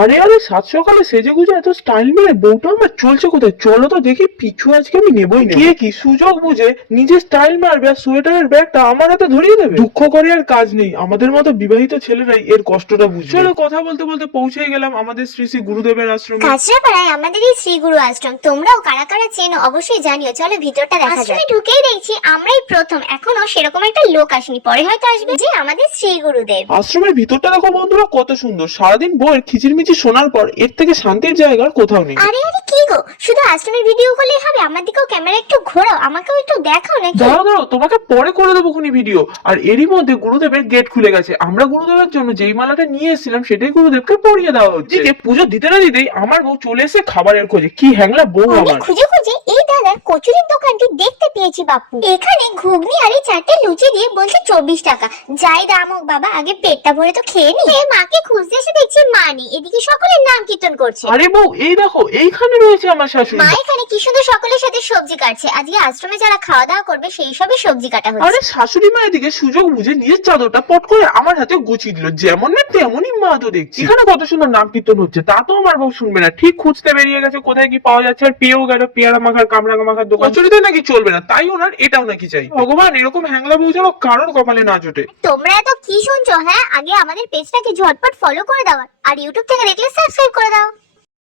আরে আরে সাত সকালে সেজে গুজে এত স্টাইল মেরে বউটা আমার চলছে কোথায়? চলো তো দেখি পিছু আজকে আমি নেবই না। কে কি সুযোগ বুঝে নিজে স্টাইল মারবে আর সোয়েটারের ব্যাগটা আমার হাতে ধরিয়ে দেবে? দুঃখ করে আর কাজ নেই। আমাদের মতো বিবাহিত ছেলেরাই এর কষ্টটা বুঝবে। চলো কথা বলতে বলতে পৌঁছে গেলাম আমাদের শ্রী শ্রী গুরুদেবের আশ্রমে। কাঁচরাপাড়ায় আমাদের এই শ্রী গুরু আশ্রম। তোমরাও কারা কারা চেনো অবশ্যই জানিও। চলো ভিতরটা দেখা যাক। আশ্রমে ঢুকেই দেখছি আমরাই প্রথম। এখনও সেরকম একটা লোক আসেনি। পরে হয়তো আসবে যে আমাদের শ্রী গুরুদেব। আশ্রমের ভিতরটা দেখো বন্ধুরা কত সুন্দর। সারাদিন বইয়ের খিচিরমিচি শোনার পর এর থেকে শান্তির জায়গা আর কোথাও নেই। আরে আরে কি গো? শুধু আশ্রমের ভিডিও করলেই হবে? আমার দিকেও ক্যামেরা একটু ঘোরাও আমাকেও একটু দেখাও নাকি? দাঁড়াও দাঁড়াও তোমাকে পরে করে দেবো খুনি ভিডিও আর এরই মধ্যে গুরুদেবের গেট খুলে গেছে। আমরা গুরুদেবের জন্য যেই মালাটা নিয়ে এসেছিলাম সেটাই গুরুদেবকে পরিয়ে দেওয়া হচ্ছে। পুজো দিতে না দিতেই আমার বউ চলে এসে খাবারের খোঁজে। কি হ্যাংলা বউ আমার। খুঁজে খুঁজে? এই দাদার কচুরির দোকানটি দেখতে পেয়েছি বাপু। এখানে ঘুগনি আর এই চারটে লুচি দিয়ে বলছে চব্বিশ টাকা। যাই দাম হোক বাবা আগে পেটটা ভরে তো খেয়ে নি। মাকে খুঁজতে এসে দেখছি মা নেই এদিকে সকলের নাম কীর্তন করছে। আরে বউ এই দেখো এইখানে রয়েছে আমার শাশুড়ি। মা। এখানে কি সুন্দর সকলের সাথে সবজি কাটছে? আজকে আশ্রমে যারা খাওয়া দাওয়া করবে সেই সবই সবজি কাটা হচ্ছে। আরে শাশুড়ি মা এদিকে সুযোগ বুঝে নিজের চাদরটা পট করে আমার হাতে গুছিয়ে দিল। যেমন না তেমনই মা তো দেখছি। এখানে কত সুন্দর নাম কীর্তন হচ্ছে তা তো আমার বউ শুনবে না। ঠিক খুঁজতে বেরিয়ে গেছে কোথায় কি পাওয়া যাচ্ছে আর পেয়েও গেল পেয়ারা মাখার কামড়া মাখার দোকান। কচুরিতে নাকি চলবে না তাই ওনার এটাও নাকি চাই। ভগবান এরকম হ্যাংলা বউ যেন কারোর কপালে না জোটে। তোমরা এত কি শুনছো হ্যাঁ? আগে আমাদের পেজটাকে ঝটপট ফলো করে দাও আর ইউটিউব থেকে দেখলে সাবস্ক্রাইব করে দাও।